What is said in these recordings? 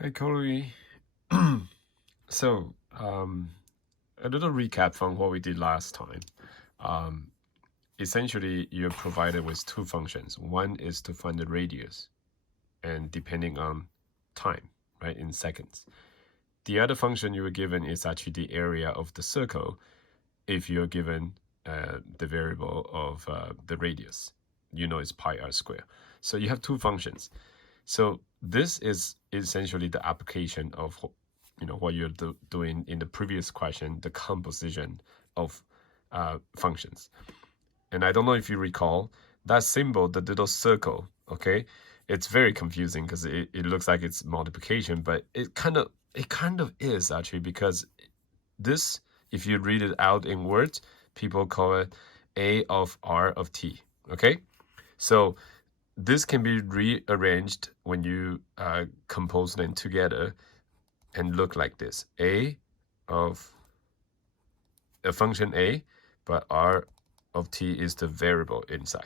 Hey, Chloe. So, a little recap from what we did last time. Um, Essentially, you're provided with two functions. One is to find the radius, and depending on time, right, in seconds. The other function you were given is actually the area of the circle if you're given the variable of the radius. You know it's pi r squared. So you have two functions. So this is essentially the application of what you're doing in the previous question, the composition of functions. And I don't know if you recall that symbol, the little circle. Okay, it's very confusing because it looks like it's multiplication, but it kind of is actually, because this, if you read it out in words, people call it a of r of t. Okay, so this can be rearranged when you compose them together and look like this. A of a function A, but r of t is the variable inside.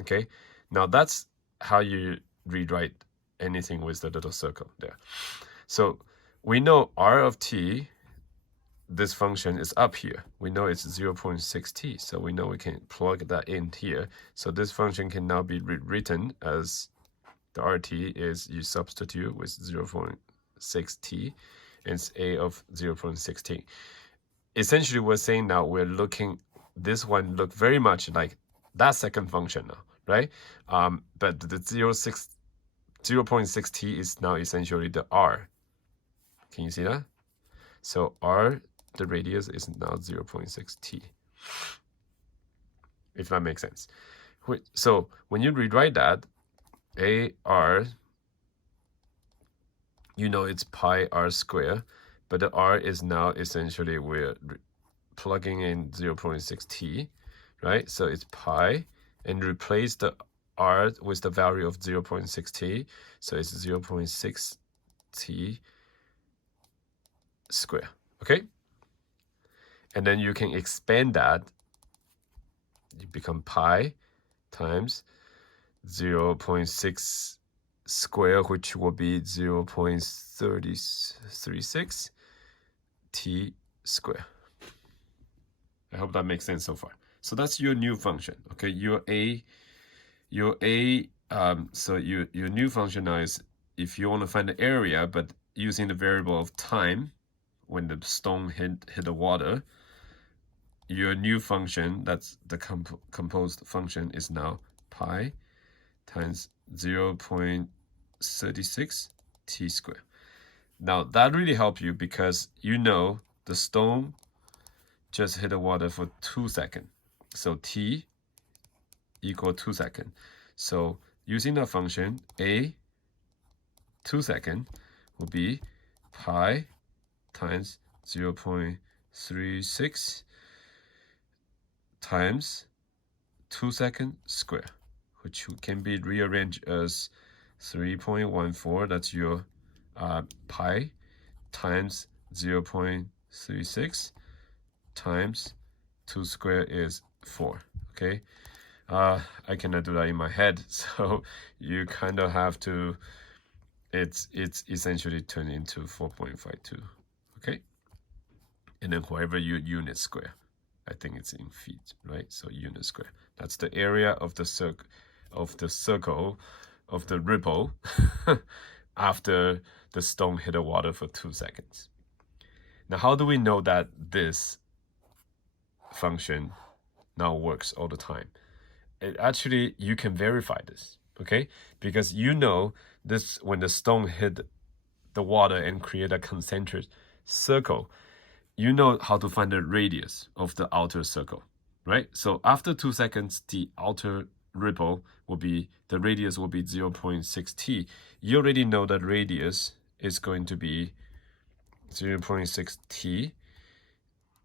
Okay, now that's how you rewrite anything with the little circle there. So we know r of t, this function is up here. We know it's 0.6t, so we know we can plug that in here. So this function can now be rewritten as the RT is, you substitute with 0.6t, and it's a of 0.6t. Essentially, we're saying now we're looking, this one look very much like that second function now, right? But the 0.6t is now essentially the r. Can you see that? So r, the radius, is now 0.6t, if that makes sense. So when you rewrite that, AR, you know it's pi r squared, but the r is now essentially we're plugging in 0.6t, right? So it's pi, and replace the r with the value of 0.6t, so it's 0.6t squared, okay? And then you can expand that, you become pi times 0.6 square, which will be 0.336 t square. I hope that makes sense so far. So that's your new function. Okay, your new function now is, if you want to find the area, but using the variable of time when the stone hit the water, your new function, that's the composed function, is now pi times 0.36 t squared. Now that really helps you because you know the stone just hit the water for 2 seconds. So t equal 2 seconds. So using that function, a 2 seconds will be pi times 0.36 times 2 seconds square, which can be rearranged as 3.14. That's your pi times 0.36 times 2 square is 4. Okay, I cannot do that in my head, so you kind of have to, it's essentially turned into 4.52. Okay, and then whatever your unit square, I think it's in feet, right? So unit square, that's the area of the circle of the ripple after the stone hit the water for 2 seconds. Now, how do we know that this function now works all the time? Actually, you can verify this, okay? Because you know this, when the stone hit the water and create a concentric circle, you know how to find the radius of the outer circle, right? So after 2 seconds, the outer ripple will be, the radius will be 0.6t. You already know that radius is going to be 0.6t,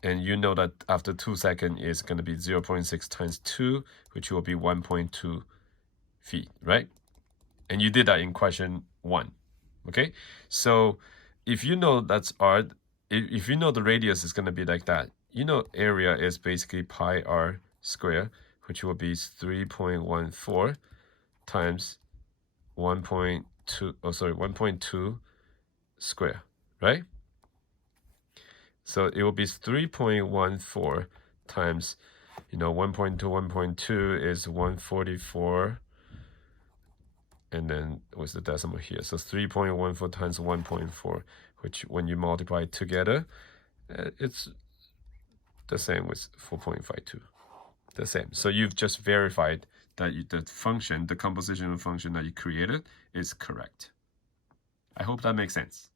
and you know that after 2 seconds is going to be 0.6 times 2, which will be 1.2 feet, right? And you did that in question 1, okay? So if you know that's r, if you know the radius is going to be like that, you know area is basically pi r squared, which will be 3.14 times 1.2, 1.2 square, right? So it will be 3.14 times, 1.2, 1.2 is 144. And then what's the decimal here? So 3.14 times 1.4, which when you multiply together, it's the same with 4.52. The same. So you've just verified that the function, the composition of function that you created is correct. I hope that makes sense.